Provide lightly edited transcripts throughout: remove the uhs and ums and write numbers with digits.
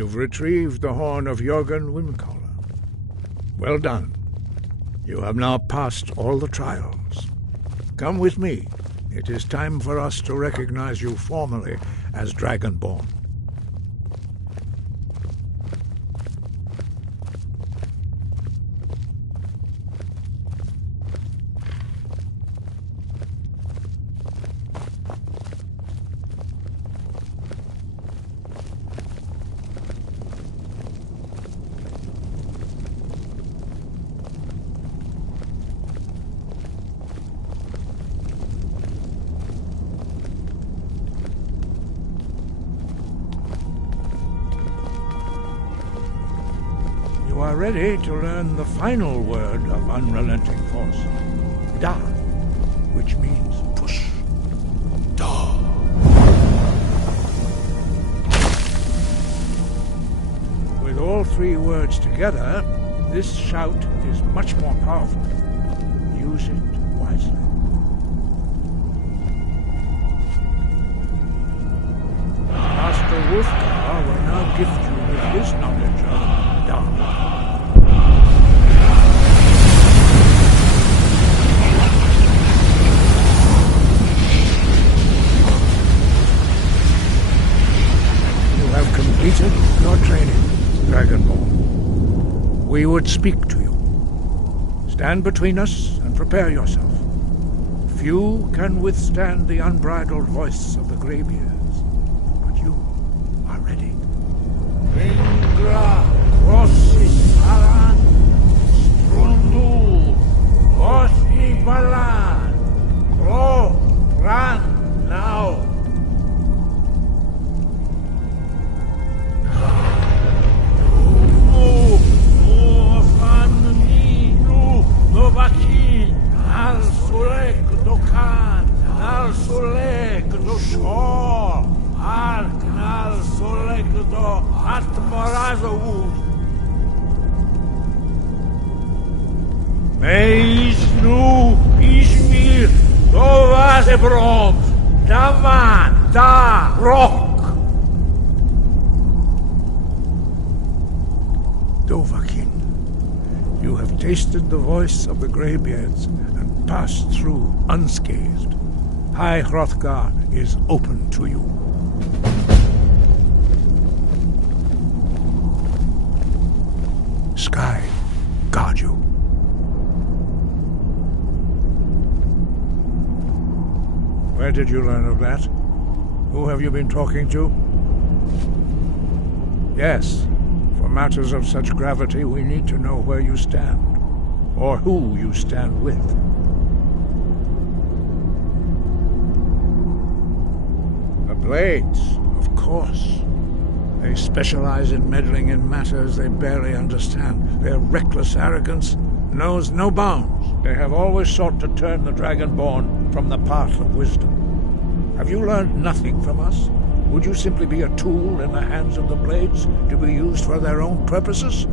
You've retrieved the horn of Jörgen Windcaller. Well done. You have now passed all the trials. Come with me. It is time for us to recognize you formally as Dragonborn. You are ready to learn the final word of unrelenting force. Da, which means push. Da. With all three words together, this shout is much more powerful. Use it wisely. Master Wolfgar will now gift you with his knowledge of Da. Completed your training, Dragonborn. We would speak to you. Stand between us and prepare yourself. Few can withstand the unbridled voice of the Greybeards, but you are ready. Ingra, Rossi, Alan, Strundu, Rossi, Balan, Ro, Ran, now. Meis nu Ishmir Dovasebrom Daman Da Rock Dovahkiin, you have tasted the voice of the Greybeards and passed through unscathed. High Hrothgar is open to you. Sky, guard you. Where did you learn of that? Who have you been talking to? Yes, for matters of such gravity, we need to know where you stand, or who you stand with. The Blades, of course. They specialize in meddling in matters they barely understand. Their reckless arrogance knows no bounds. They have always sought to turn the Dragonborn from the path of wisdom. Have you learned nothing from us? Would you simply be a tool in the hands of the Blades to be used for their own purposes?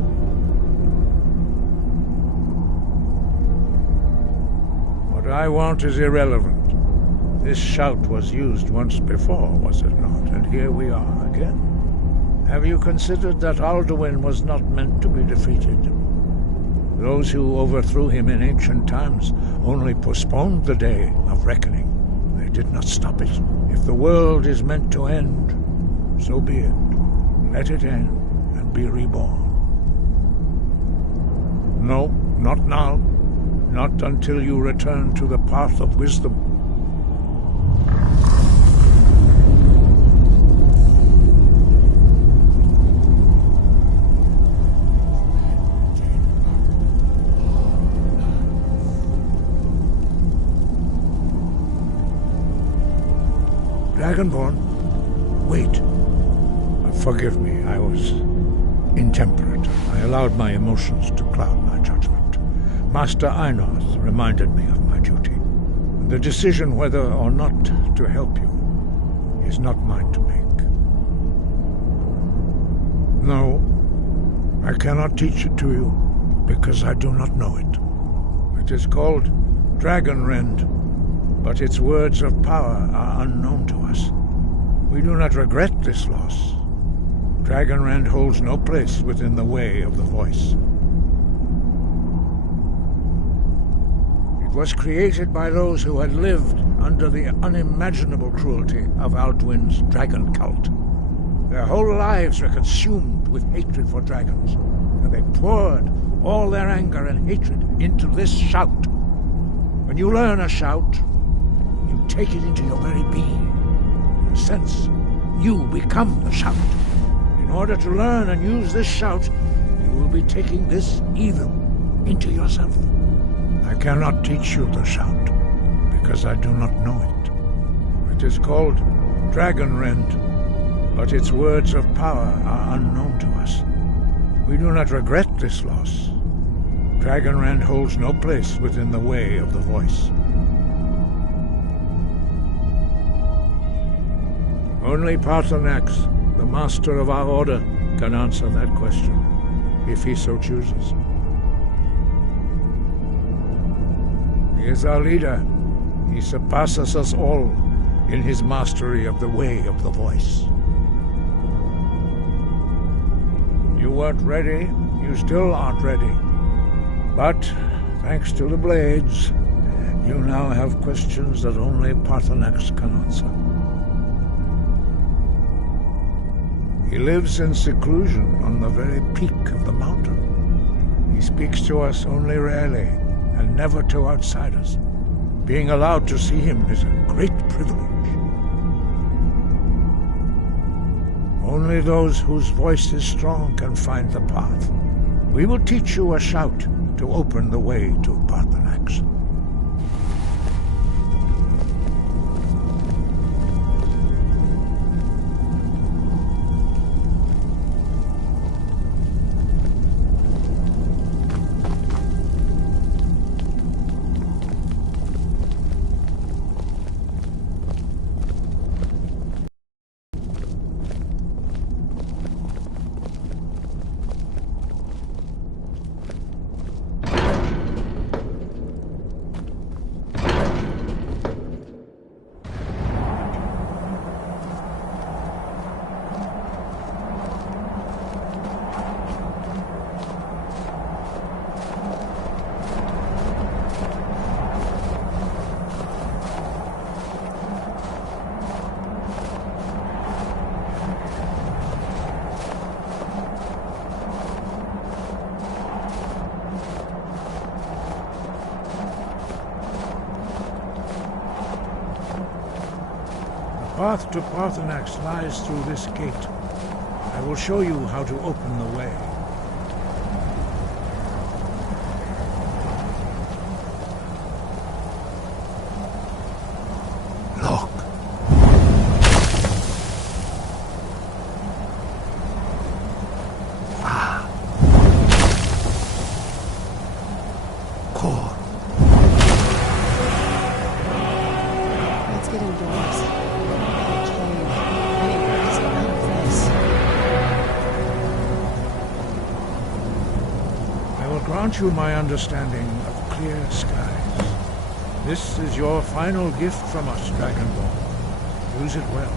What I want is irrelevant. This shout was used once before, was it not? And here we are again. Have you considered that Alduin was not meant to be defeated? Those who overthrew him in ancient times only postponed the day of reckoning. They did not stop it. If the world is meant to end, so be it. Let it end and be reborn. No, not now. Not until you return to the path of wisdom. Dragonborn, wait. Forgive me, I was intemperate. I allowed my emotions to cloud my judgment. Master Einarth reminded me of my duty. The decision whether or not to help you is not mine to make. No, I cannot teach it to you because I do not know it. It is called Dragonrend, but its words of power are unknown to us. We do not regret this loss. Dragonrend holds no place within the way of the voice. It was created by those who had lived under the unimaginable cruelty of Alduin's dragon cult. Their whole lives were consumed with hatred for dragons, and they poured all their anger and hatred into this shout. When you learn a shout, you take it into your very being. In a sense, you become the shout. In order to learn and use this shout, you will be taking this evil into yourself. I cannot teach you the shout, because I do not know it. It is called Dragonrend, but its words of power are unknown to us. We do not regret this loss. Dragonrend holds no place within the way of the voice. Only Paarthurnax, the master of our order, can answer that question, if he so chooses. He is our leader. He surpasses us all in his mastery of the way of the voice. You weren't ready. You still aren't ready. But, thanks to the blades, you now have questions that only Paarthurnax can answer. He lives in seclusion on the very peak of the mountain. He speaks to us only rarely, and never to outsiders. Being allowed to see him is a great privilege. Only those whose voice is strong can find the path. We will teach you a shout to open the way to Paarthurnax. The path to Paarthurnax lies through this gate. I will show you how to open the way. Look. Core. Let's get indoors. Grant you my understanding of clear skies. This is your final gift from us, Dragonborn. Use it well.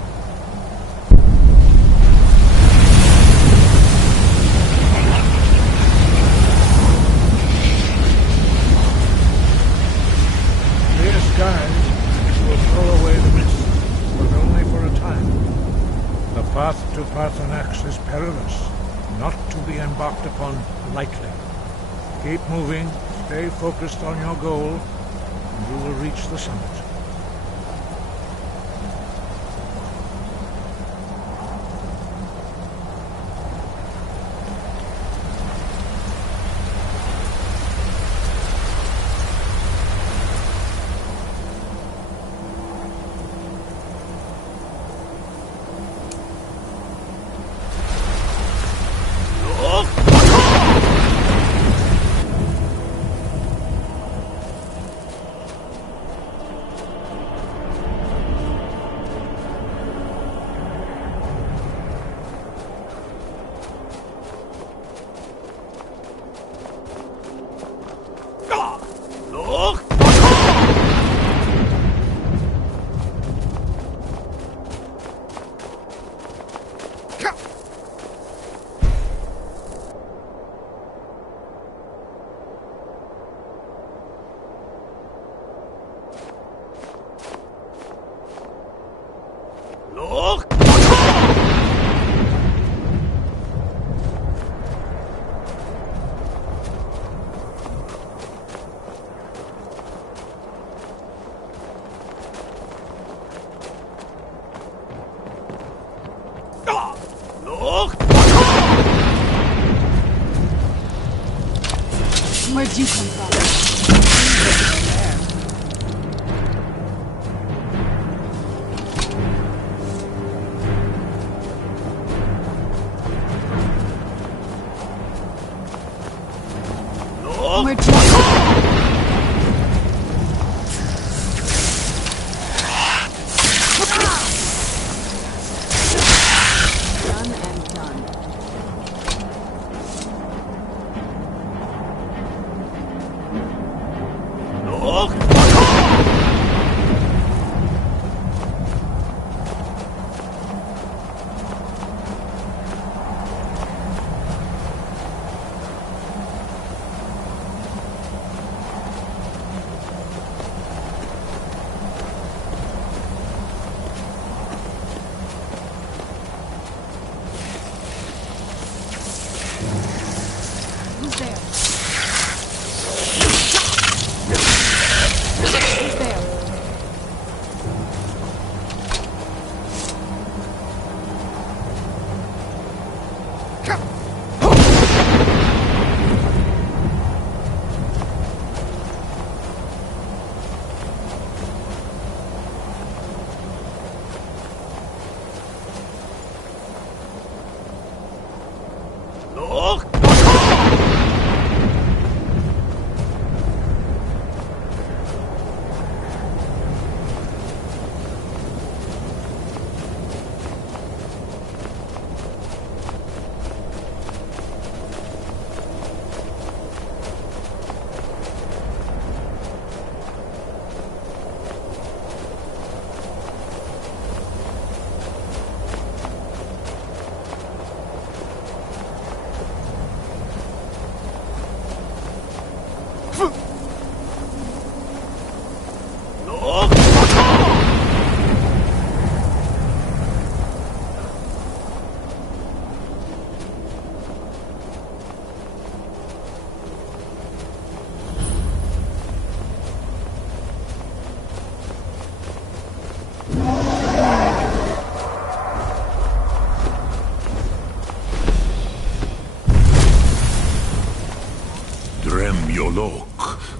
Clear skies will throw away the mist, but only for a time. The path to Paarthurnax is perilous, not to be embarked upon lightly. Keep moving, stay focused on your goal, and you will reach the summit. Where'd you come from? Where'd you come from? Done and done. Who's there? Who's there?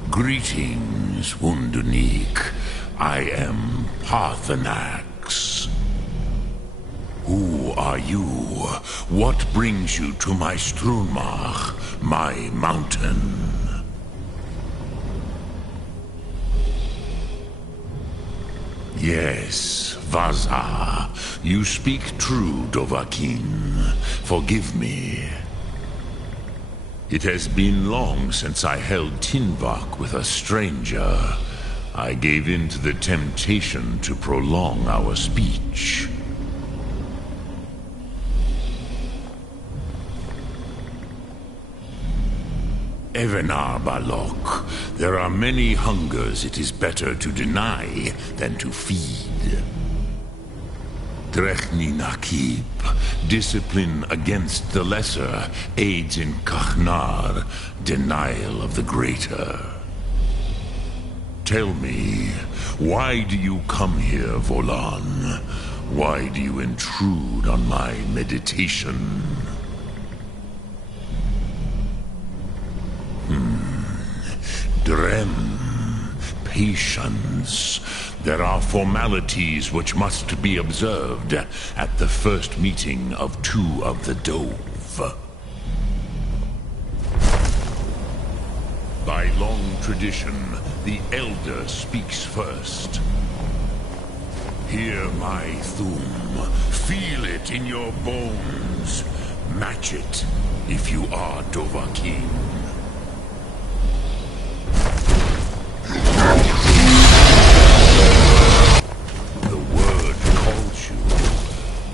Greetings, Wunderneek. I am Parthenax. Who are you? What brings you to my Strunmach, my mountain? Yes, Vaza. You speak true, Dovahkiin. Forgive me. It has been long since I held Tinvak with a stranger. I gave in to the temptation to prolong our speech. Evenar Balok, there are many hungers it is better to deny than to feed. Drechni Nakib, discipline against the lesser, aids in Kachnar, denial of the greater. Tell me, why do you come here, Volan? Why do you intrude on my meditation? Drem. Patience. There are formalities which must be observed at the first meeting of two of the Dove. By long tradition, the Elder speaks first. Hear my Thum. Feel it in your bones. Match it if you are Dovahkiin.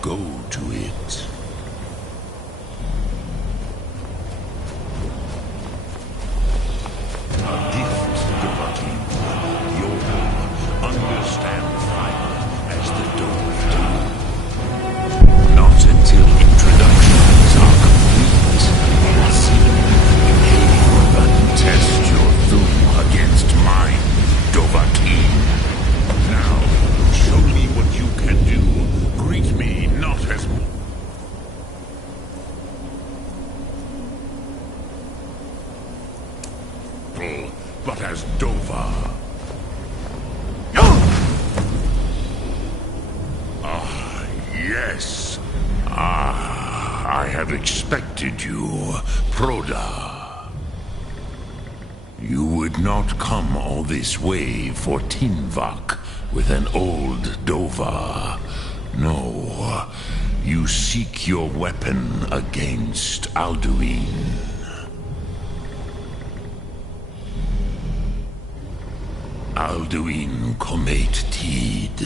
Go to it. A gift, Dovahkiin. You'll understand fire as the Dove do. Not until introductions are complete. See, but test your Thum against mine, Dovahkiin. Now, show me what you can do. Greet me not as... yes. Ah, I have expected you, Proda. You would not come all this way for Tinvak with an old Dova. No, you seek your weapon against Alduin. Alduin Comet Tid.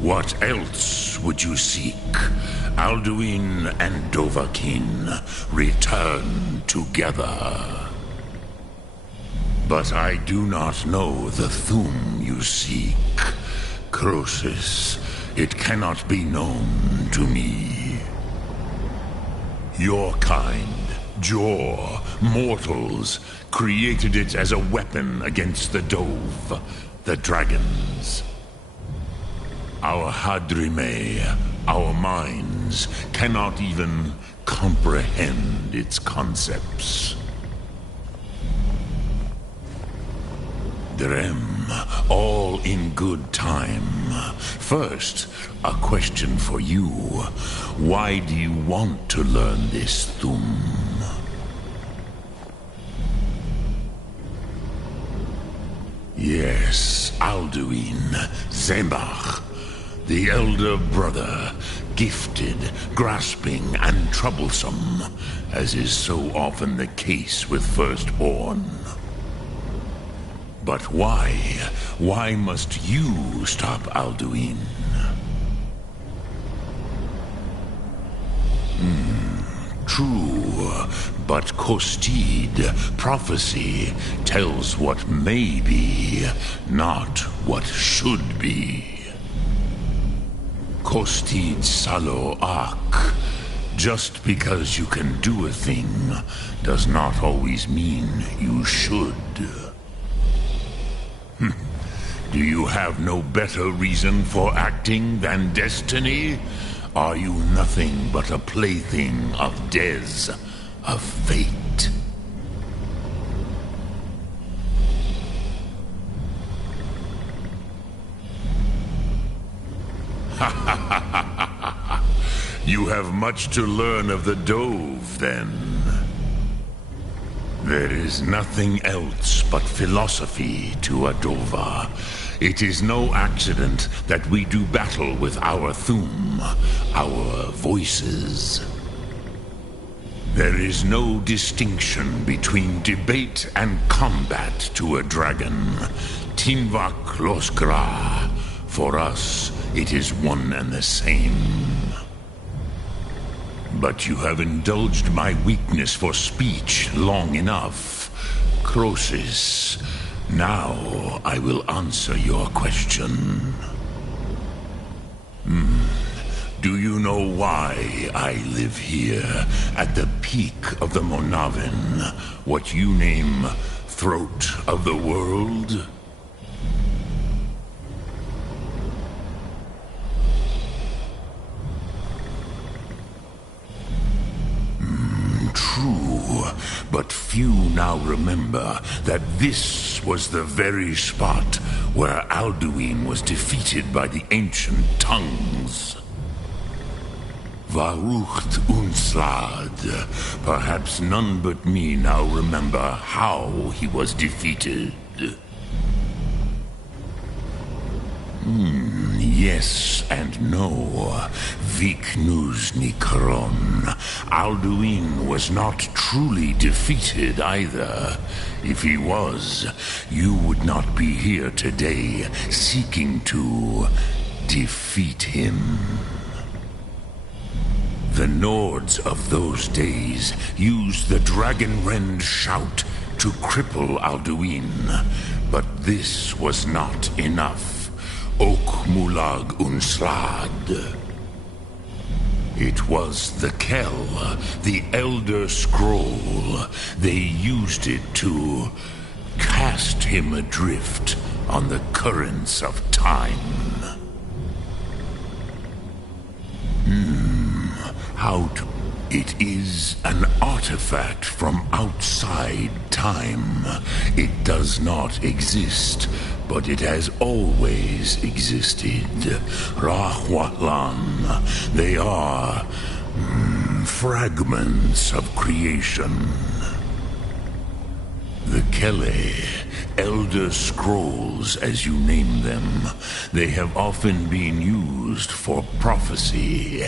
What else would you seek? Alduin and Dovahkiin return together. But I do not know the Thum you seek. Croesus, it cannot be known to me. Your kind, Jor, mortals, created it as a weapon against the Dove, the dragons. Our Hadrime, our minds, cannot even comprehend its concepts. Drem, all in good time. First, a question for you. Why do you want to learn this Thum? Yes, Alduin, Zembach, the elder brother, gifted, grasping, and troublesome, as is so often the case with firstborn. But why? Why must you stop Alduin? True, but Kostid, prophecy, tells what may be, not what should be. Kostid Salo Ak. Just because you can do a thing does not always mean you should. Do you have no better reason for acting than destiny? Are you nothing but a plaything of Dez, of fate? You have much to learn of the Dove, then. There is nothing else but philosophy to a Dova. It is no accident that we do battle with our Thum, our voices. There is no distinction between debate and combat to a dragon. Tinvak Loskra. For us, it is one and the same. But you have indulged my weakness for speech long enough. Croesus, now I will answer your question. Do you know why I live here, at the peak of the Monavin, what you name Throat of the World? True, but few now remember that this was the very spot where Alduin was defeated by the ancient tongues. Varucht Unslad. Perhaps none but me now remember how he was defeated. Yes and no. Viknus Nikron. Alduin was not truly defeated either. If he was, you would not be here today seeking to defeat him. The Nords of those days used the Dragonrend shout to cripple Alduin, but this was not enough. Ok Mulag Unslad. It was the Kell, the Elder Scroll. They used it to cast him adrift on the currents of time. It is an artifact from outside time. It does not exist, but it has always existed. Rahwatlan. They are fragments of creation. The Kele, Elder Scrolls as you name them, they have often been used for prophecy.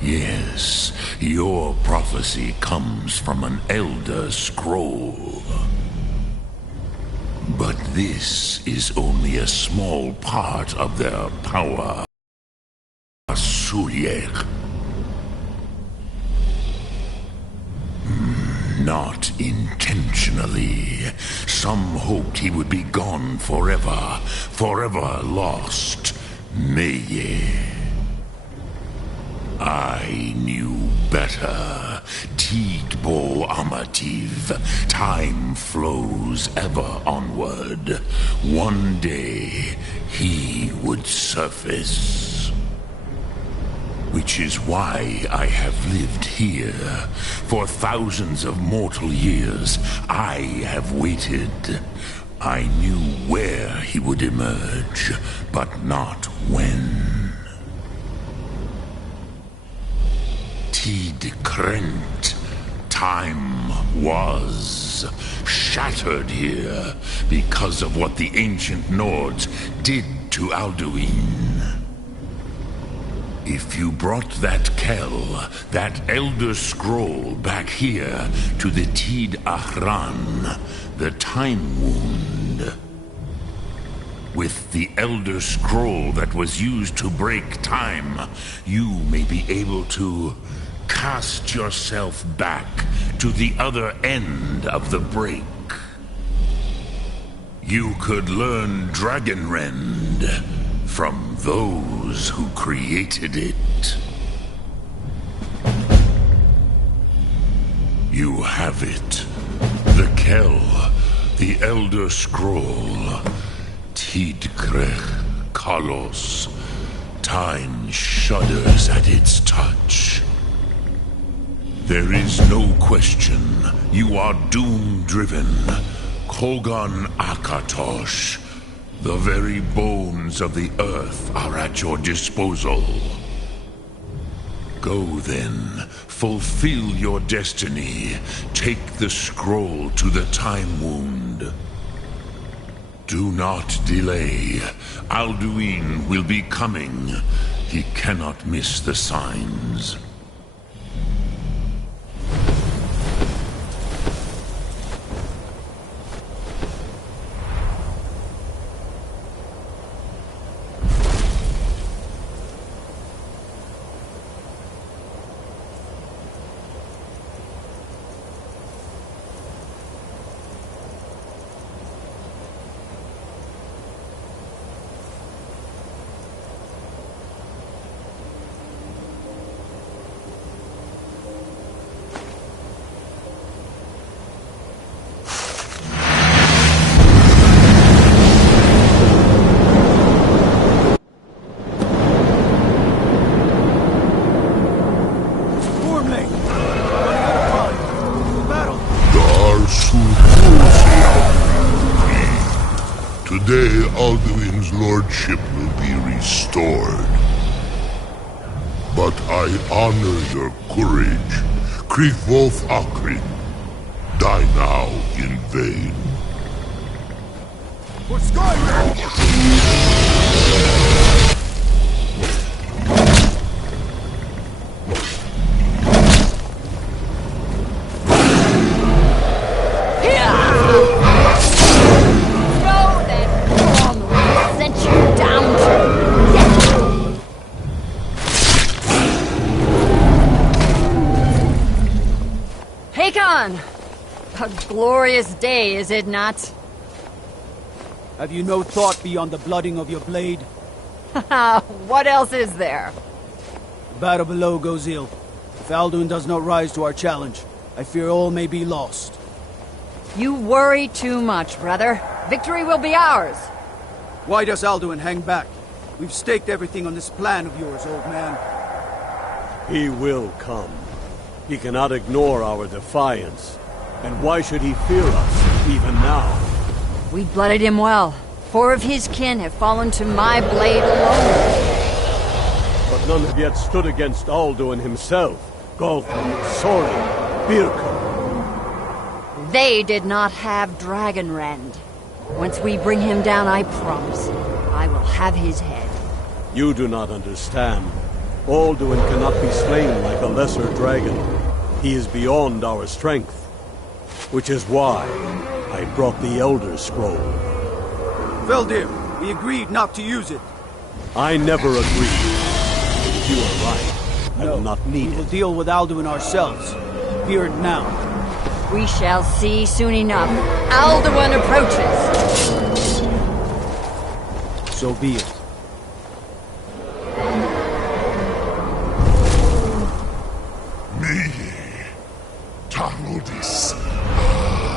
Yes, your prophecy comes from an Elder Scroll. But this is only a small part of their power. Suryek. Not intentionally. Some hoped he would be gone forever, forever lost. Meye. I knew better. Tidbo Amativ. Time flows ever onward. One day, he would surface. Which is why I have lived here. For thousands of mortal years, I have waited. I knew where he would emerge, but not when. Tid Krent. Time was shattered here because of what the ancient Nords did to Alduin. If you brought that Kel, that Elder Scroll, back here to the Tid Ahran, the Time Wound, with the Elder Scroll that was used to break time, you may be able to cast yourself back to the other end of the break. You could learn Dragonrend from those who created it. You have it. The Kel, the Elder Scroll, Tidkrech Kalos. Time shudders at its touch. There is no question. You are doom-driven. Kogan Akatosh. The very bones of the earth are at your disposal. Go then, fulfill your destiny. Take the scroll to the Time Wound. Do not delay. Alduin will be coming. He cannot miss the signs. Today, Alduin's lordship will be restored. But I honor your courage. Krithwolf Akrin. Die now in vain. For Skyrim! A glorious day, is it not? Have you no thought beyond the blooding of your blade? What else is there? The battle below goes ill. If Alduin does not rise to our challenge, I fear all may be lost. You worry too much, brother. Victory will be ours. Why does Alduin hang back? We've staked everything on this plan of yours, old man. He will come. He cannot ignore our defiance. And why should he fear us, even now? We blooded him well. 4 of his kin have fallen to my blade alone. But none have yet stood against Alduin himself. Galtham, Sori, Birka. They did not have Dragonrend. Once we bring him down, I promise, I will have his head. You do not understand. Alduin cannot be slain like a lesser dragon. He is beyond our strength. Which is why I brought the Elder Scroll. Veldir, we agreed not to use it. I never agreed. You are right. I will not need We will it. deal with Alduin ourselves. Here and now. We shall see soon enough. Alduin approaches. So be it. Meye, Tarudis,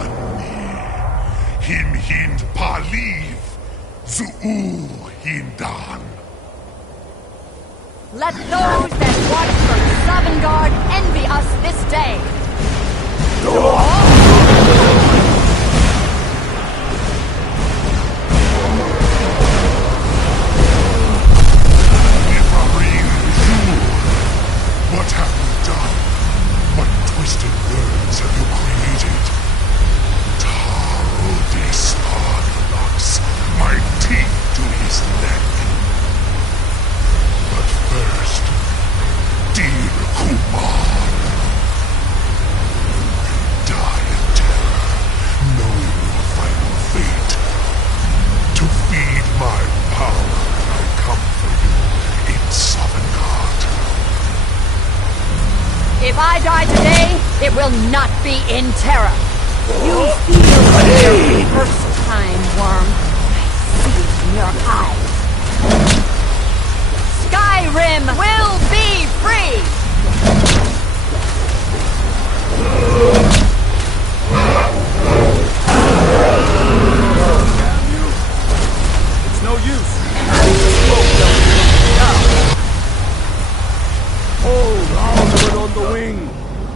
Ani, Him Hind Paliv, Zuu Hindan. Let those that watch from Sovngarde envy us this day. What have you done? What twisted words have you created? Tarudis locks my teeth to his neck. But first, dear Kumar, die in terror, knowing your final fate. To feed my power, I come for you in Sovngarde. If I die today, it will not be in terror. You feel for the first time, worm. I see it in your eyes. Skyrim will be free! It's no use. Hold Alduin on the wing!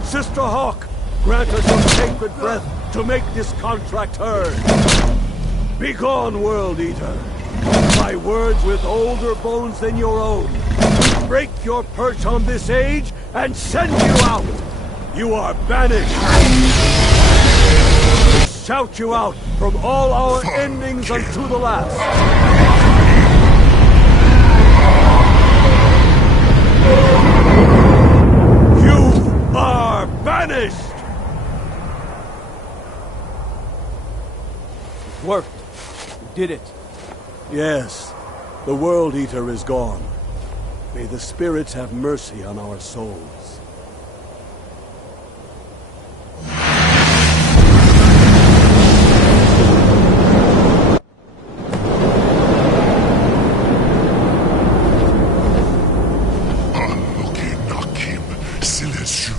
Sister Hawk, grant us your sacred breath to make this contract heard. Begone, World Eater! My words with older bones than your own. Break your perch on this age and send you out! You are banished! Shout you out from all our endings unto the last! You are banished! It worked. We did it. Yes, the World Eater is gone. May the spirits have mercy on our souls. Unlucky Nakim Silesur.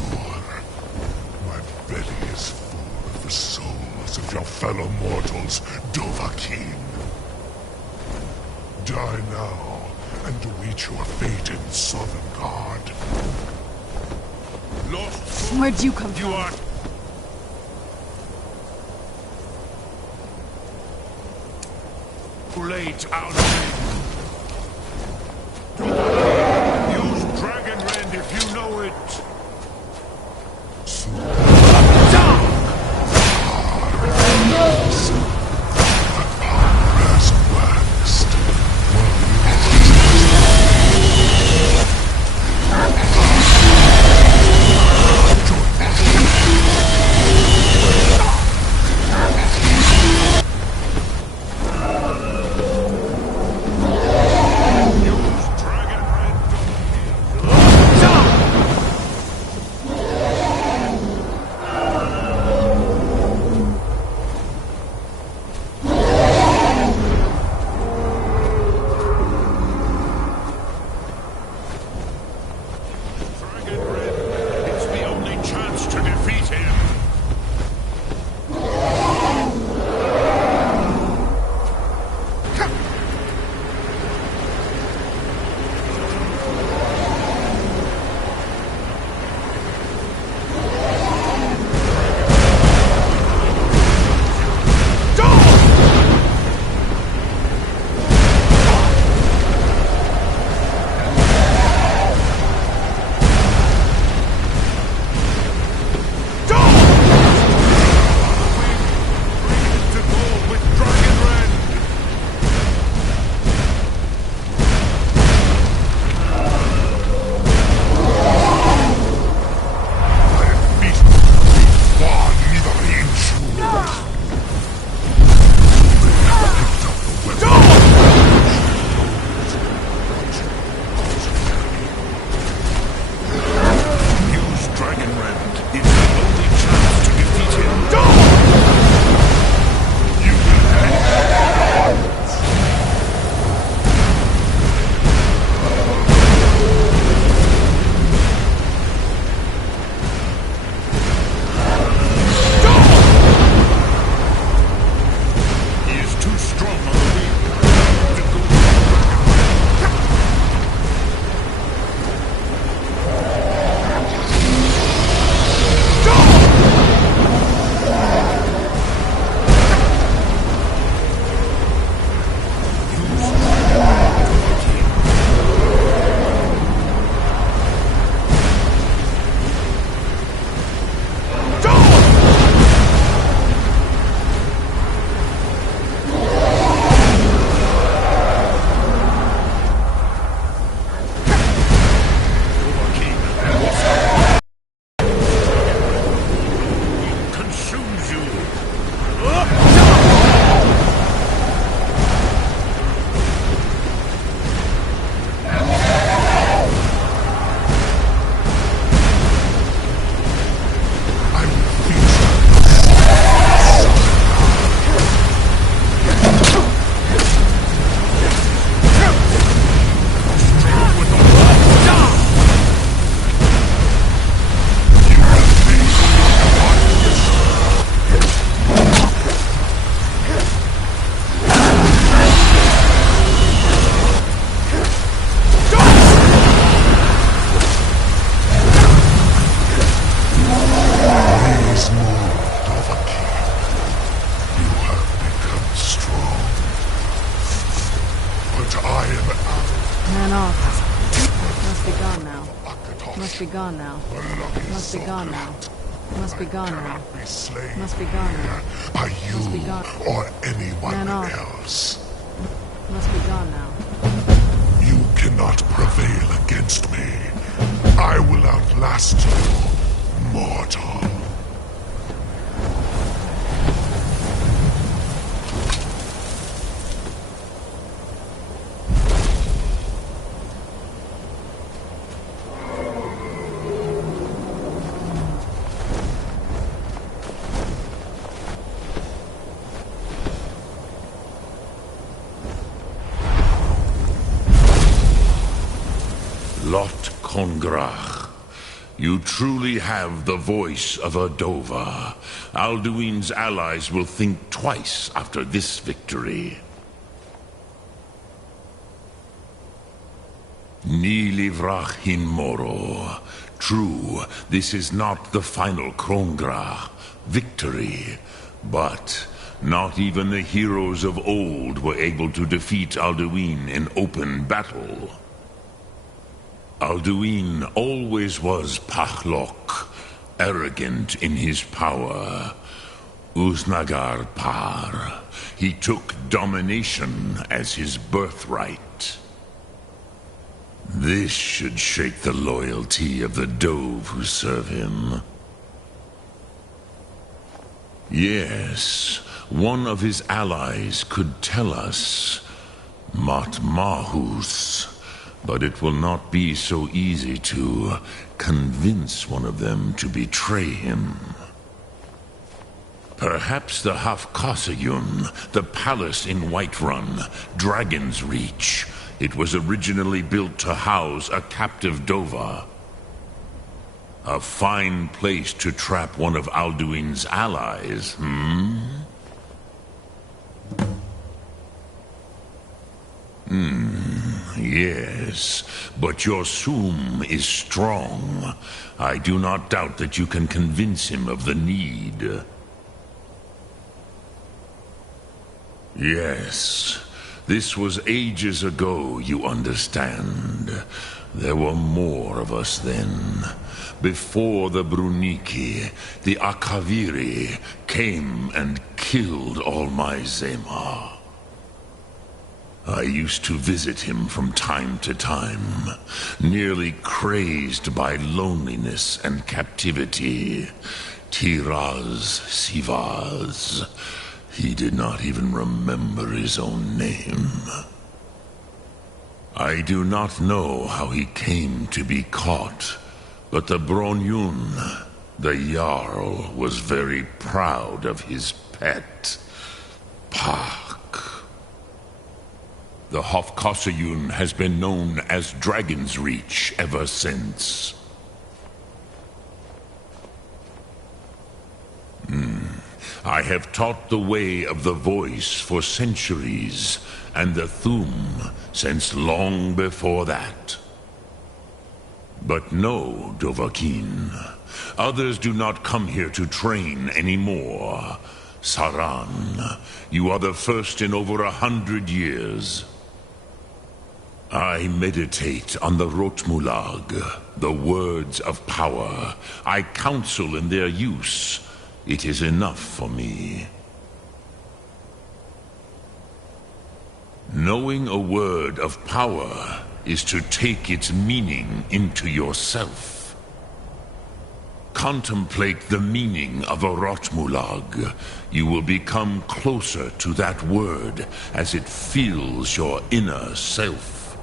My belly is full of the souls of your fellow mortals, Dovahkiin. Die now, and await your fate in Sovngarde. Lost. Where'd you come from? You are too late, Alduin. Use Dragonrend if you know it. Has waxed. Must be gone now. Must be gone now. Must be gone now. Be slain Must be gone now. by Must be you gone. or anyone Man off. else. Must be gone now. You cannot prevail against me. I will outlast you, mortal. Lot Kongrach, you truly have the voice of a Dova. Alduin's allies will think twice after this victory. Ni livrach hin moro. True, this is not the final Kongrach victory, but not even the heroes of old were able to defeat Alduin in open battle. Alduin always was Pachlok, arrogant in his power. Uznagar Par. He took domination as his birthright. This should shake the loyalty of the Dove who serve him. Yes, one of his allies could tell us. Matmahus. But it will not be so easy to convince one of them to betray him. Perhaps the Hafkasayun, the palace in Whiterun, Dragon's Reach. It was originally built to house a captive Dova. A fine place to trap one of Alduin's allies, Yes, but your Sum is strong. I do not doubt that you can convince him of the need. Yes, this was ages ago, you understand. There were more of us then. Before the Bruniki, the Akaviri came and killed all my Zema. I used to visit him from time to time, nearly crazed by loneliness and captivity. Tiraz Sivaz. He did not even remember his own name. I do not know how he came to be caught, but the Bronyun, the Jarl, was very proud of his pet, Pak. The Hofkasayun has been known as Dragon's Reach ever since. I have taught the way of the voice for centuries, and the Thum since long before that. But no, Dovahkiin. Others do not come here to train anymore. Saran, you are the first in over 100 years. I meditate on the Rotmulag, the words of power. I counsel in their use. It is enough for me. Knowing a word of power is to take its meaning into yourself. Contemplate the meaning of a Rotmulag. You will become closer to that word as it fills your inner self.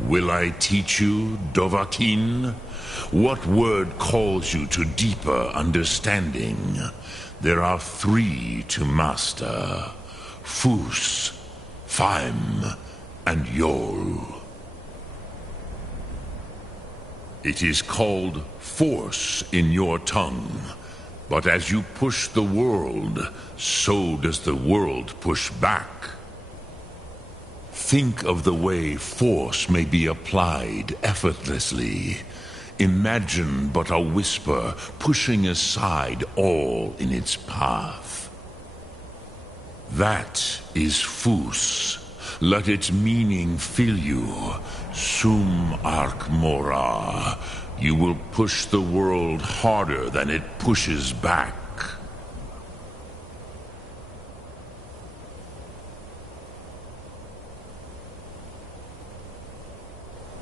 Will I teach you, Dovahkiin? What word calls you to deeper understanding? There are 3 to master. Fus, Faim, and Yol. It is called force in your tongue. But as you push the world, so does the world push back. Think of the way force may be applied effortlessly. Imagine but a whisper pushing aside all in its path. That is Fus. Let its meaning fill you. Sum Ark Mora. You will push the world harder than it pushes back.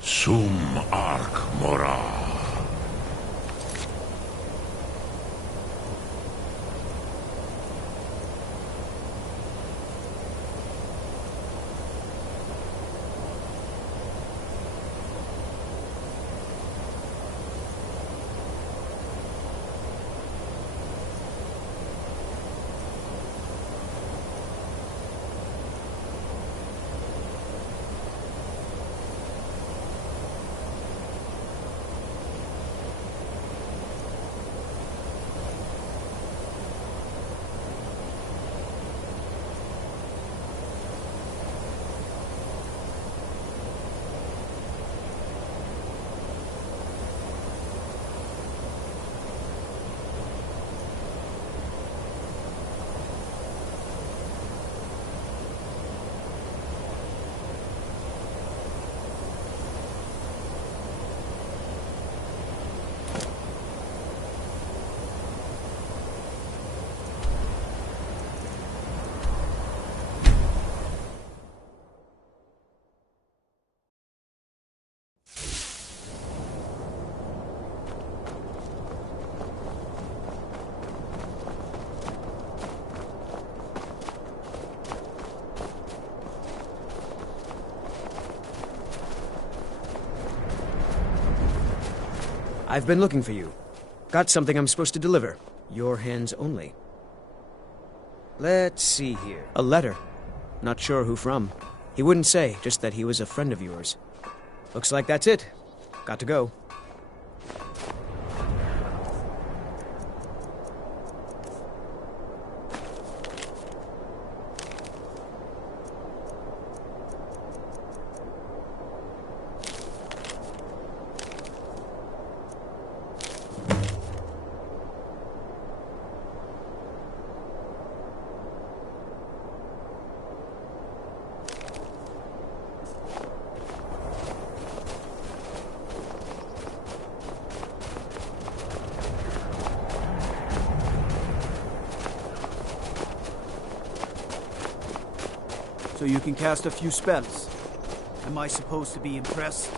Sum Ark Mora. I've been looking for you. Got something I'm supposed to deliver. Your hands only. Let's see here. A letter. Not sure who from. He wouldn't say, just that he was a friend of yours. Looks like that's it. Got to go. So you can cast a few spells. Am I supposed to be impressed?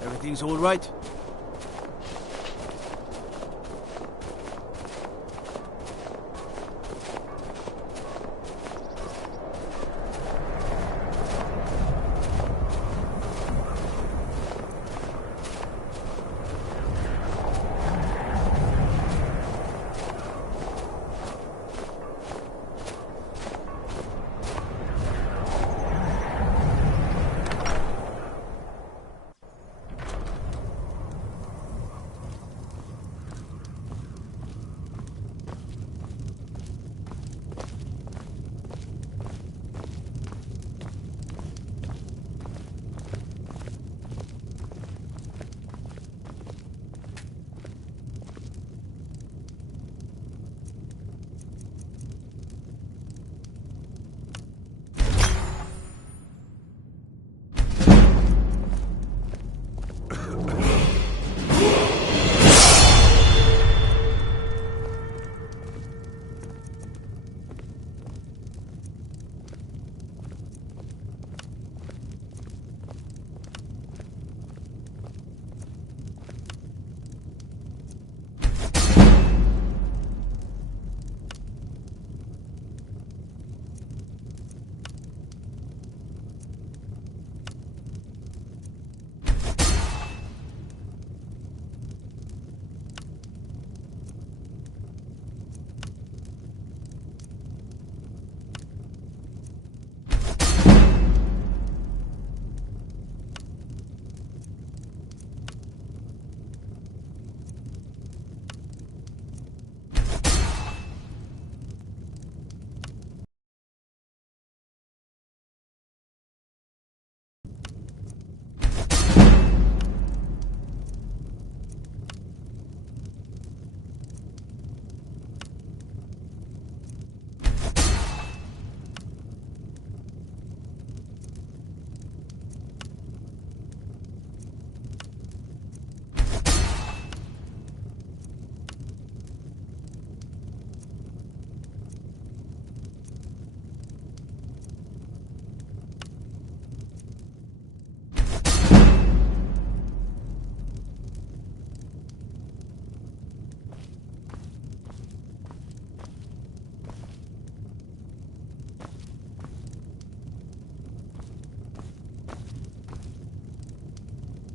Everything's all right?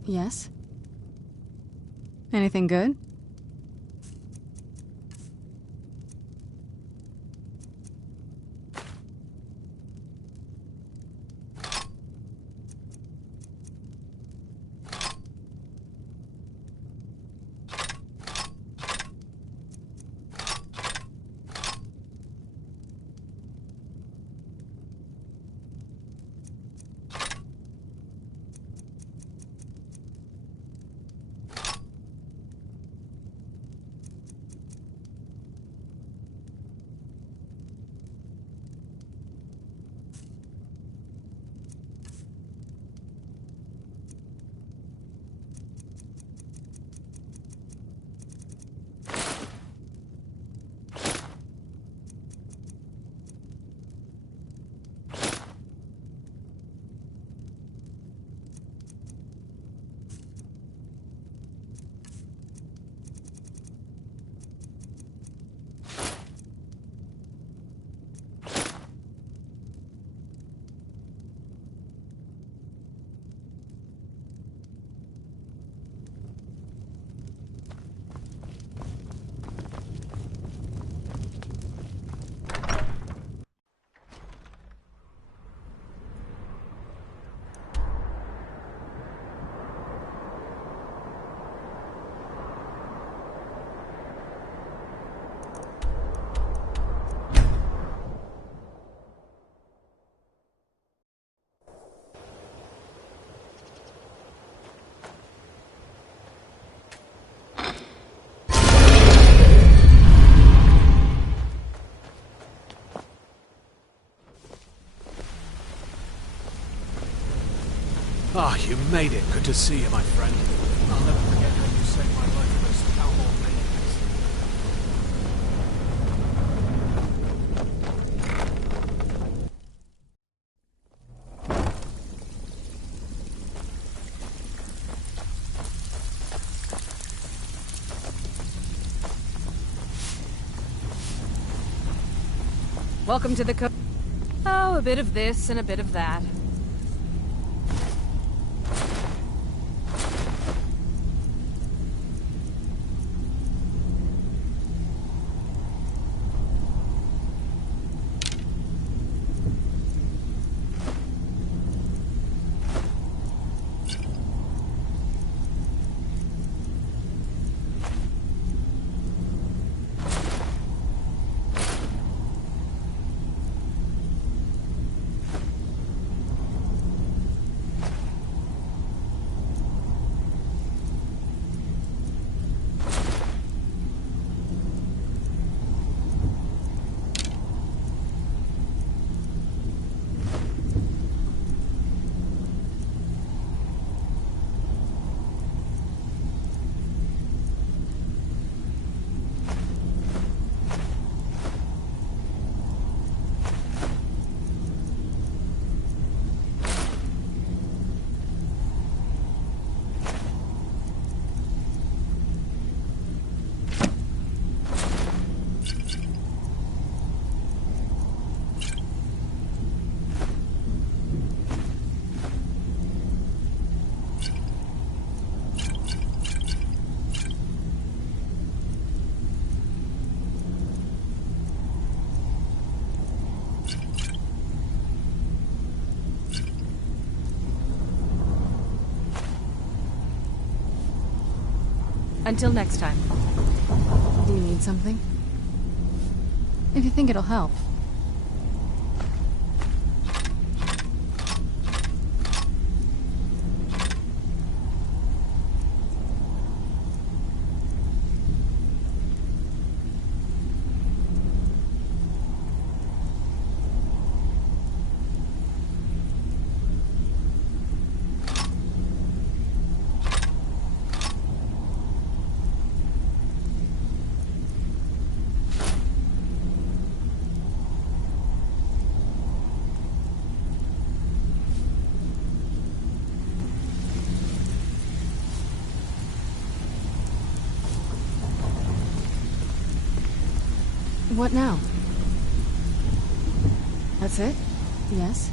Yes? Anything good? Ah, you made it. Good to see you, my friend. I'll never forget how you saved my life first cowboy maniacs. Welcome to the Oh, a bit of this and a bit of that. Until next time. Do you need something? If you think it'll help. What now? That's it? Yes?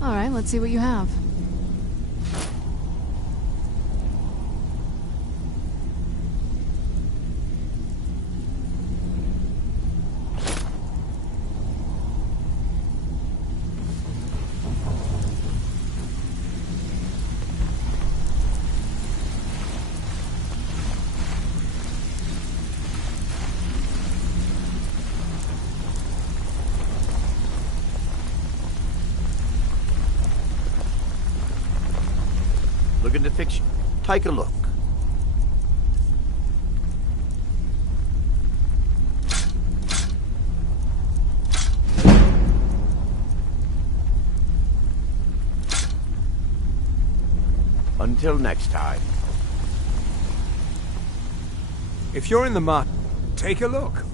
Alright, let's see what you have. looking to fix you. Take a look. Until next time. If you're in the market, take a look.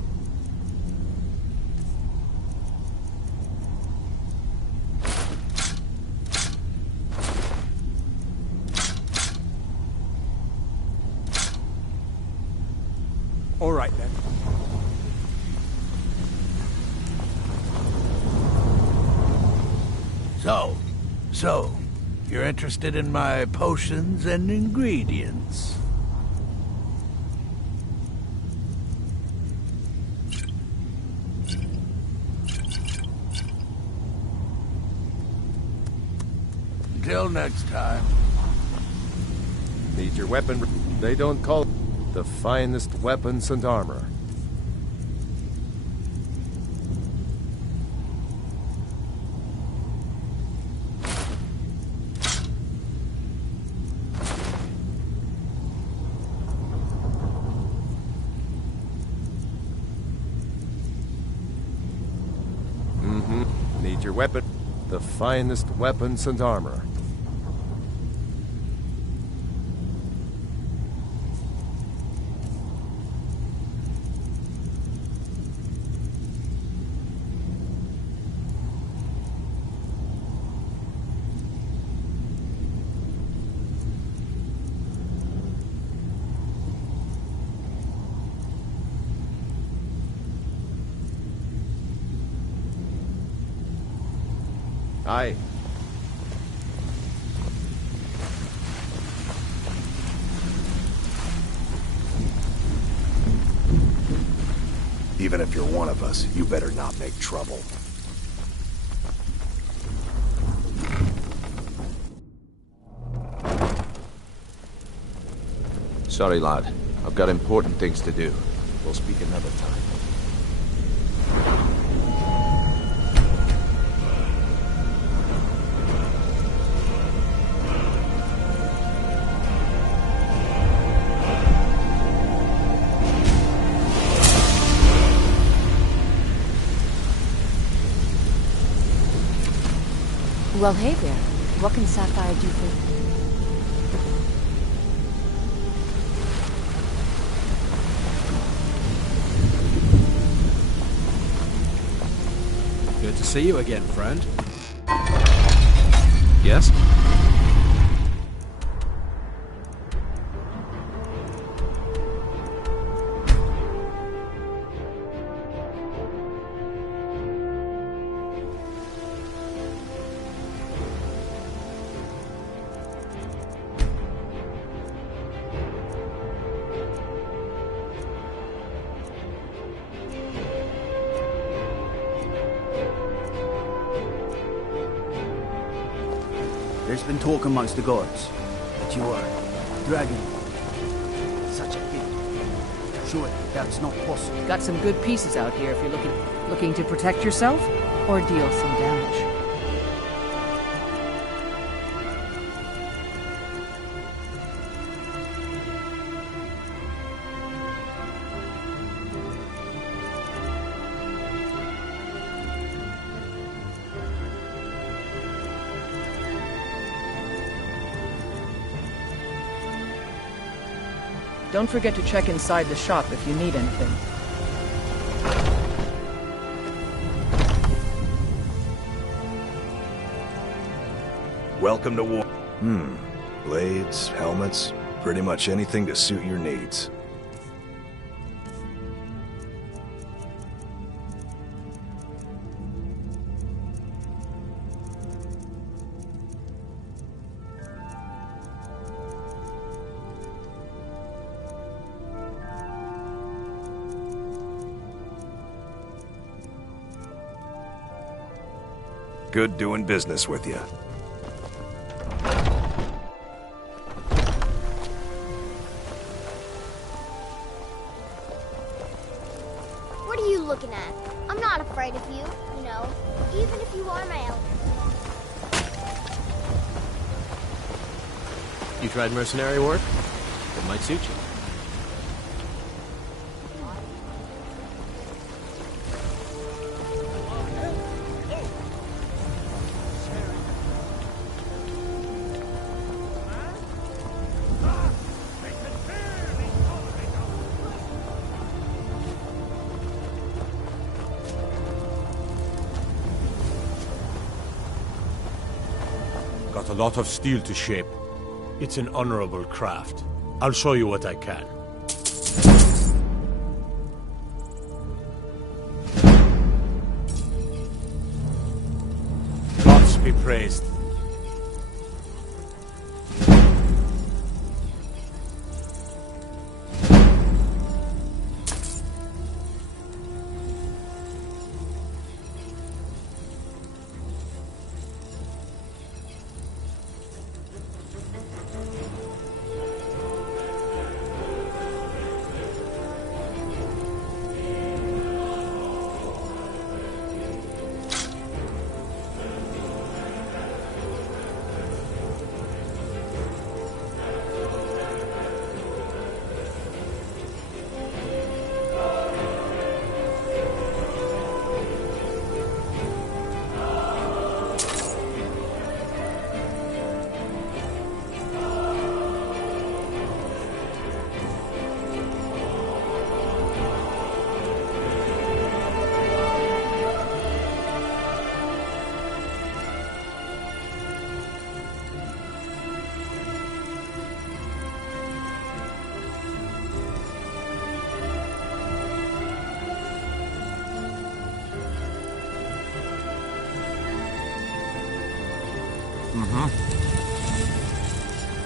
All right, then. So, you're interested in my potions and ingredients? Until next time. Need your weapon. They don't call it the finest weapons and armor. Need your weapon. The finest weapons and armor. Aye. Even if you're one of us, you better not make trouble. Sorry, lad. I've got important things to do. We'll speak another time. Well, hey there. What can Sapphire do for you? Good to see you again, friend. Yes? There's been talk amongst the gods that you are dragon. Such a thing. Surely that's not possible. Got some good pieces out here if you're looking to protect yourself or deal some damage. Don't forget to check inside the shop if you need anything. Welcome to war. Blades, helmets, pretty much anything to suit your needs. Good doing business with you. What are you looking at? I'm not afraid of you, you know, even if you are my elder. You tried mercenary work? It might suit you. Got a lot of steel to shape. It's an honorable craft. I'll show you what I can. Gods be praised.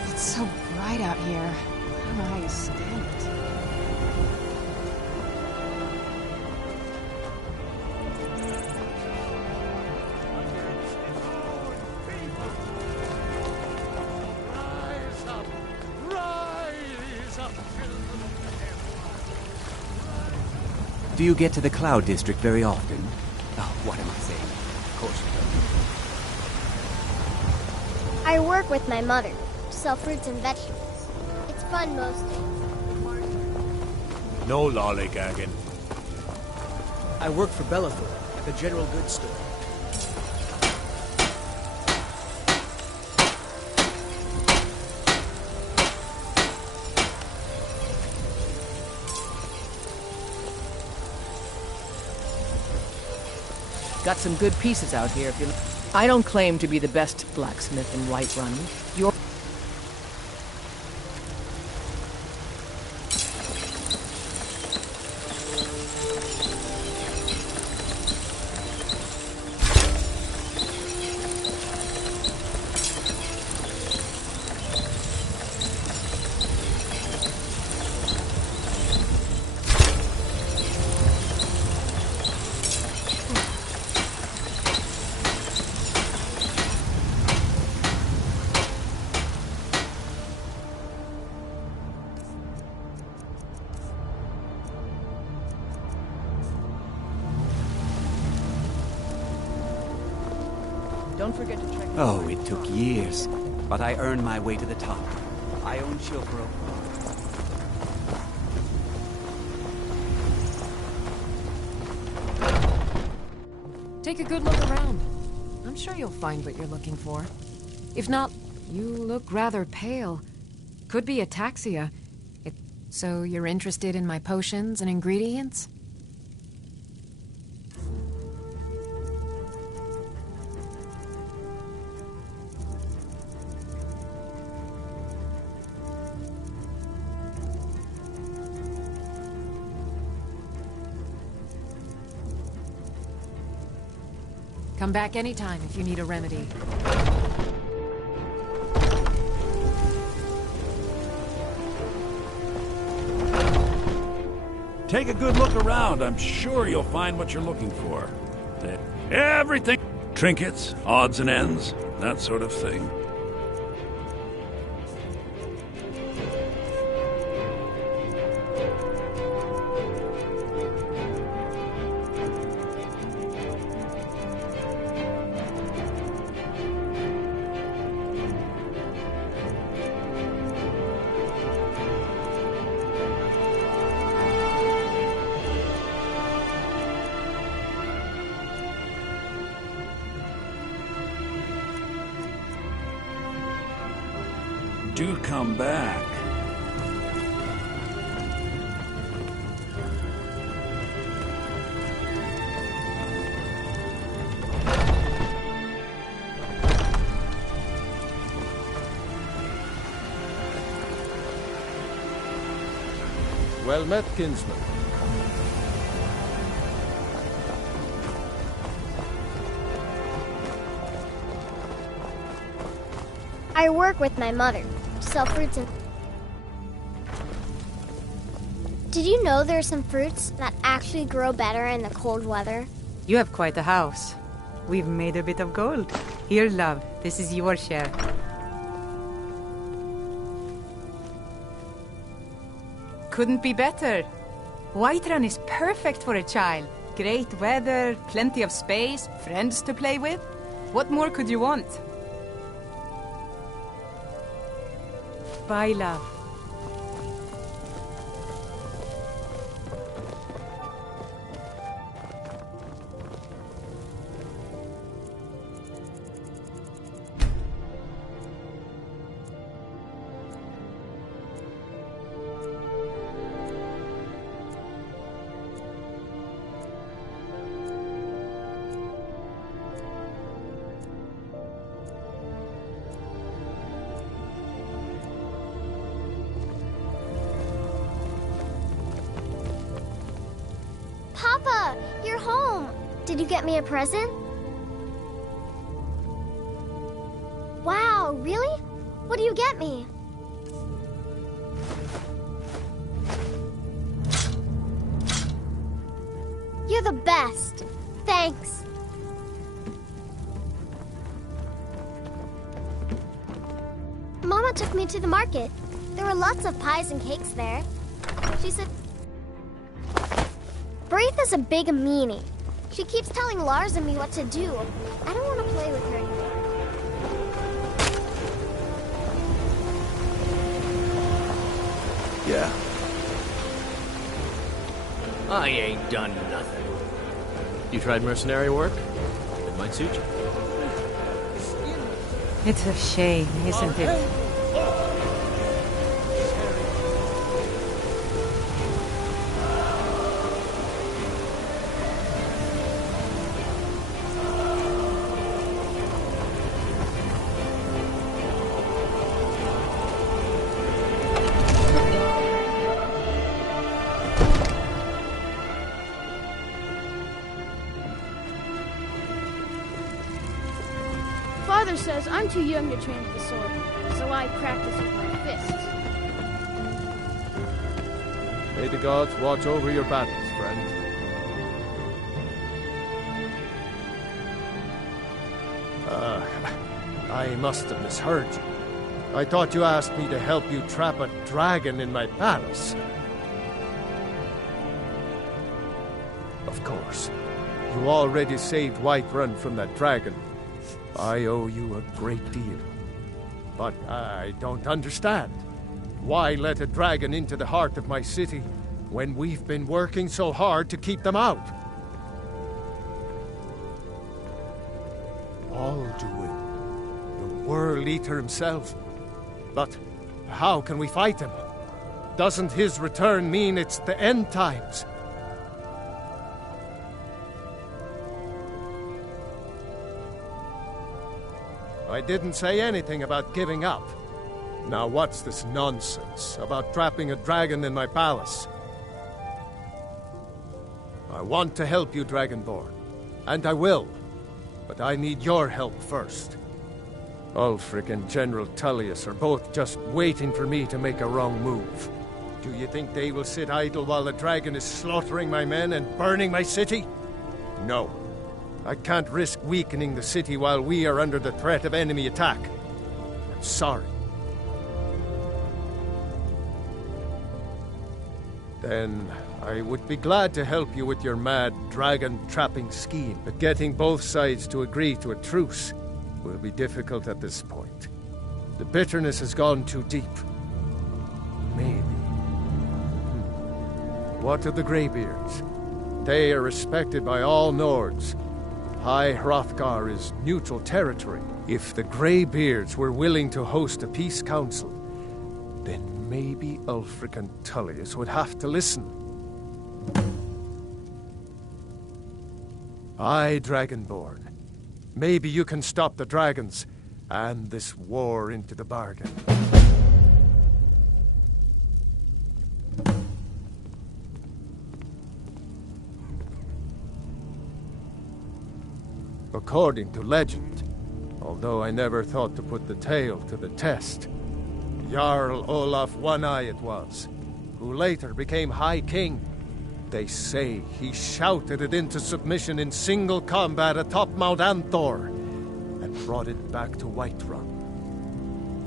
It's so bright out here. I don't know how you stand it. Do you get to the Cloud District very often? Oh, what am I saying? Of course you I work with my mother. Sell fruits and vegetables. It's fun most days. No lollygagging. I work for Bellathor at the general goods store. Got some good pieces out here if you... I don't claim to be the best blacksmith in Whiterun. You're... Don't forget to check... Oh, it took years, but I earned my way to the top. I own Shilbro. Take a good look around. I'm sure you'll find what you're looking for. If not, you look rather pale. Could be ataxia. So you're interested in my potions and ingredients? Come back anytime if you need a remedy. Take a good look around. I'm sure you'll find what you're looking for. Everything. Trinkets, odds and ends, that sort of thing. do come back. Well met, kinsman. I work with my mother to sell fruits and... Did you know there are some fruits that actually grow better in the cold weather? You have quite a house. We've made a bit of gold. Here, love, this is your share. Couldn't be better. Whiterun is perfect for a child. Great weather, plenty of space, friends to play with. What more could you want? Bye, love. Papa, you're home. Did you get me a present? Wow, really? What do you get me? You're the best. Thanks. Mama took me to the market. There were lots of pies and cakes there. She said... Braitha's a big meanie. She keeps telling Lars and me what to do. I don't want to play with her anymore. Yeah. I ain't done nothing. You tried mercenary work? It might suit you. It's a shame, isn't it? Father says I'm too young to train with the sword, so I practice with my fists. May the gods watch over your battles, friend. I must have misheard you. I thought you asked me to help you trap a dragon in my palace. Of course. You already saved Whiterun from that dragon. I owe you a great deal. But I don't understand. Why let a dragon into the heart of my city when we've been working so hard to keep them out? Alduin, the World Eater himself. But how can we fight him? Doesn't his return mean it's the end times? I didn't say anything about giving up. Now what's this nonsense about trapping a dragon in my palace? I want to help you, Dragonborn. And I will. But I need your help first. Ulfric and General Tullius are both just waiting for me to make a wrong move. Do you think they will sit idle while the dragon is slaughtering my men and burning my city? No. I can't risk weakening the city while we are under the threat of enemy attack. I'm sorry. Then I would be glad to help you with your mad dragon-trapping scheme, but getting both sides to agree to a truce will be difficult at this point. The bitterness has gone too deep. Maybe. What of the Greybeards? They are respected by all Nords. High Hrothgar is neutral territory. If the Greybeards were willing to host a peace council, Then maybe Ulfric and Tullius would have to listen. Aye, Dragonborn. Maybe you can stop the dragons, and this war into the bargain. According to legend, although I never thought to put the tale to the test, Jarl Olaf One-Eye it was, who later became High King. They say he shouted it into submission in single combat atop Mount Anthor, and brought it back to Whiterun.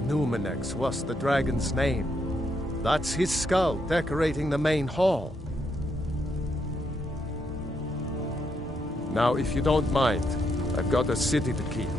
Numenex was the dragon's name. That's his skull decorating the main hall. Now, if you don't mind, I've got a city to keep.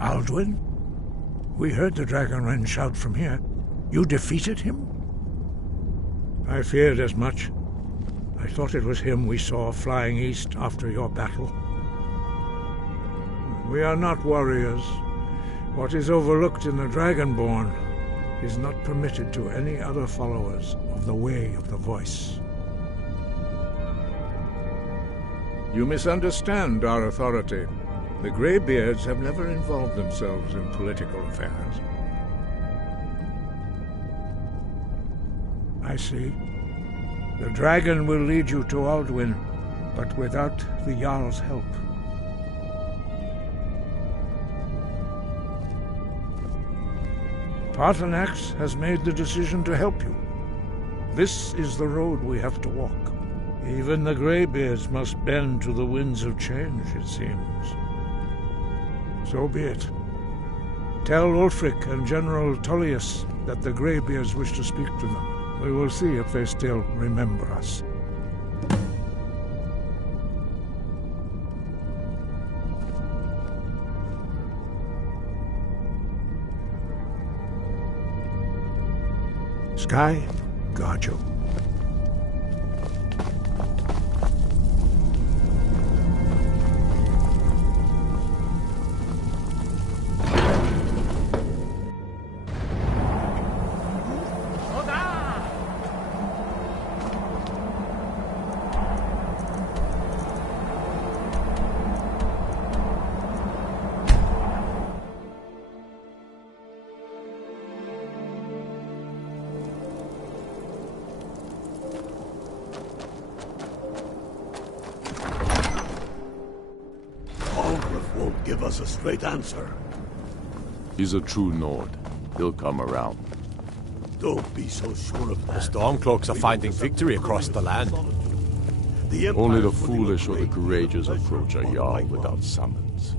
Alduin? We heard the Dragonren shout from here. You defeated him? I feared as much. I thought it was him we saw flying east after your battle. We are not warriors. What is overlooked in the Dragonborn is not permitted to any other followers of the Way of the Voice. You misunderstand our authority. The Greybeards have never involved themselves in political affairs. I see. The dragon will lead you to Alduin, but without the Jarl's help. Paarthurnax has made the decision to help you. This is the road we have to walk. Even the Greybeards must bend to the winds of change, it seems. So be it. Tell Ulfric and General Tullius that the Greybeards wish to speak to them. We will see if they still remember us. Sky, guard you. us a straight answer. He's a true Nord. He'll come around. Don't be so sure of that. The Stormcloaks are finding victory across the land. Only the foolish or the courageous approach a Jarl without summons.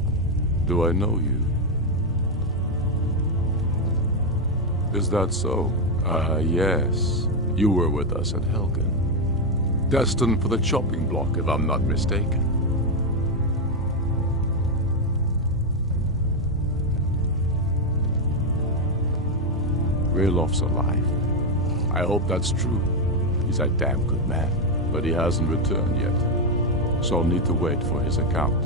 Do I know you? Is that so? Yes. You were with us at Helgen. Destined for the chopping block, if I'm not mistaken. Raylof's alive. I hope that's true. He's a damn good man, but he hasn't returned yet. So I'll need to wait for his account.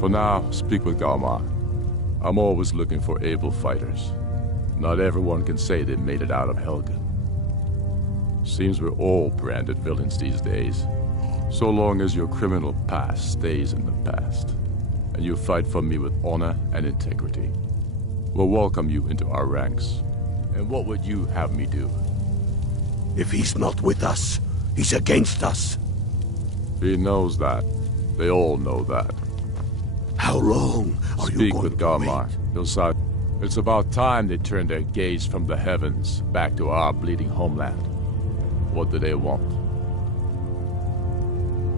For now, speak with Galmar. I'm always looking for able fighters. Not everyone can say they made it out of Helgen. Seems we're all branded villains these days. So long as your criminal past stays in the past, and you fight for me with honor and integrity, we'll welcome you into our ranks. And what would you have me do? If he's not with us, he's against us. He knows that. They all know that. How long are you Speak going with to Galmar. wait? He'll say, it's about time they turned their gaze from the heavens back to our bleeding homeland. What do they want?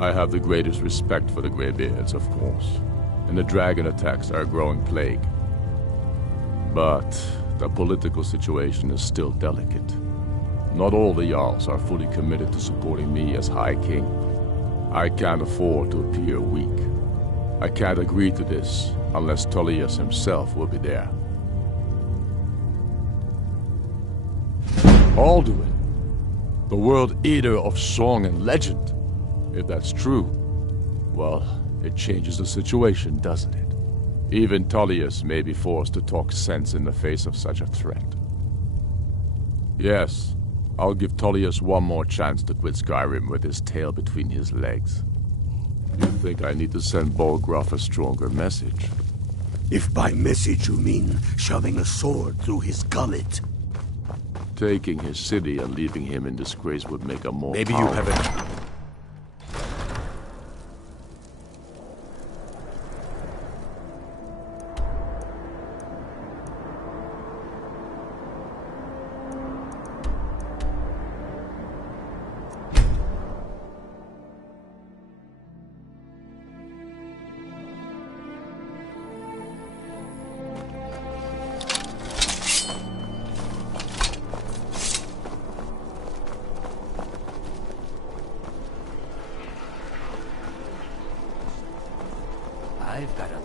I have the greatest respect for the Greybeards, of course, and the dragon attacks are a growing plague. But the political situation is still delicate. Not all the Jarls are fully committed to supporting me as High King. I can't afford to appear weak. I can't agree to this unless Tullius himself will be there. Alduin, the world eater of song and legend. If that's true, well, it changes the situation, doesn't it? Even Tullius may be forced to talk sense in the face of such a threat. Yes, I'll give Tullius one more chance to quit Skyrim with his tail between his legs. You think I need to send Bolgraf a stronger message? If by message you mean shoving a sword through his gullet. Taking his city and leaving him in disgrace would make a more Maybe you haven't... I've got a...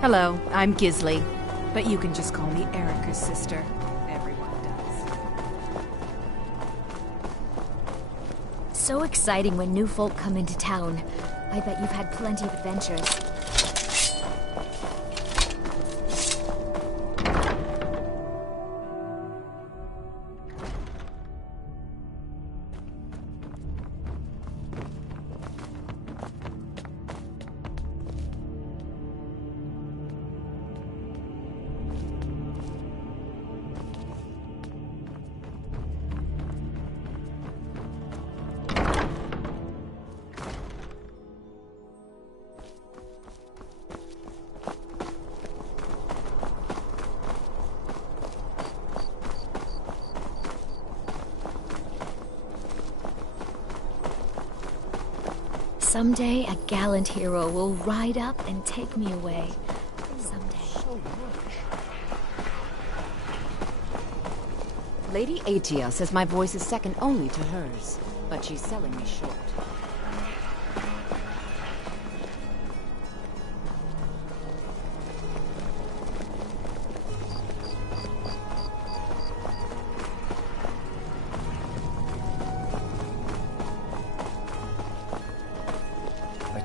Hello, I'm Gisli, but you can just call me Erica's sister. Everyone does. So exciting when new folk come into town. I bet you've had plenty of adventures. Someday a gallant hero will ride up and take me away. Someday. Lady Atia says my voice is second only to hers, but she's selling me short.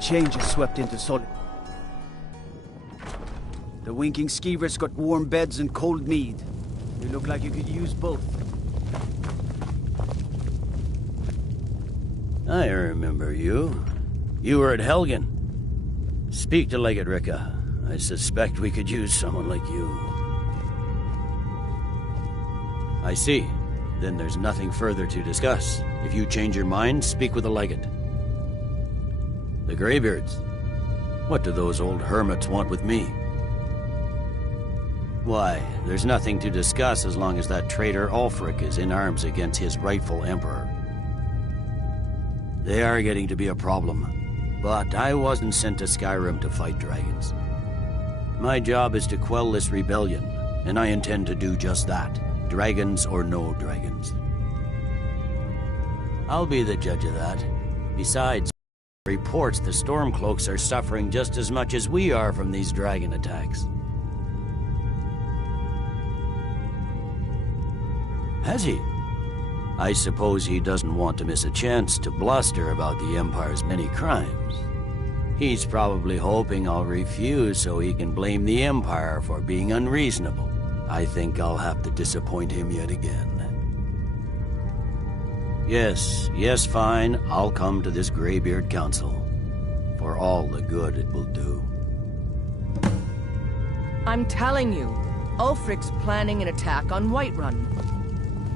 Change has swept into Sol. The winking skeevers got warm beds and cold mead. You look like you could use both. I remember you. You were at Helgen. Speak to Legate Ricka. I suspect we could use someone like you. I see. Then there's nothing further to discuss. If you change your mind, speak with the Legate. The Greybeards. What do those old hermits want with me? Why, there's nothing to discuss as long as that traitor Ulfric is in arms against his rightful emperor. They are getting to be a problem, but I wasn't sent to Skyrim to fight dragons. My job is to quell this rebellion, and I intend to do just that, dragons or no dragons. I'll be the judge of that. Besides, reports the Stormcloaks are suffering just as much as we are from these dragon attacks. Has he? I suppose he doesn't want to miss a chance to bluster about the Empire's many crimes. He's probably hoping I'll refuse so he can blame the Empire for being unreasonable. I think I'll have to disappoint him yet again. Yes, fine. I'll come to this Greybeard Council. For all the good it will do. I'm telling you, Ulfric's planning an attack on Whiterun.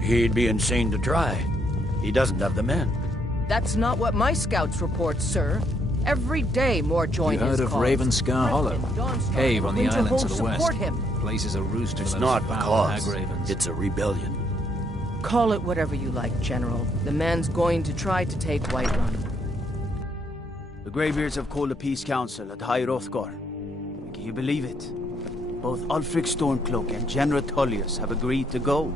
He'd be insane to try. He doesn't have the men. That's not what my scouts report, sir. Every day more join You his heard of cause. Ravenscar Hollow? Cave on the islands to the support west. him. Places a roost to It's those not foul because. hag ravens. It's a rebellion. Call it whatever you like, General. The man's going to try to take Whiterun. The Greybeards have called a peace council at High Hrothgar. Can you believe it? Both Ulfric Stormcloak and General Tullius have agreed to go.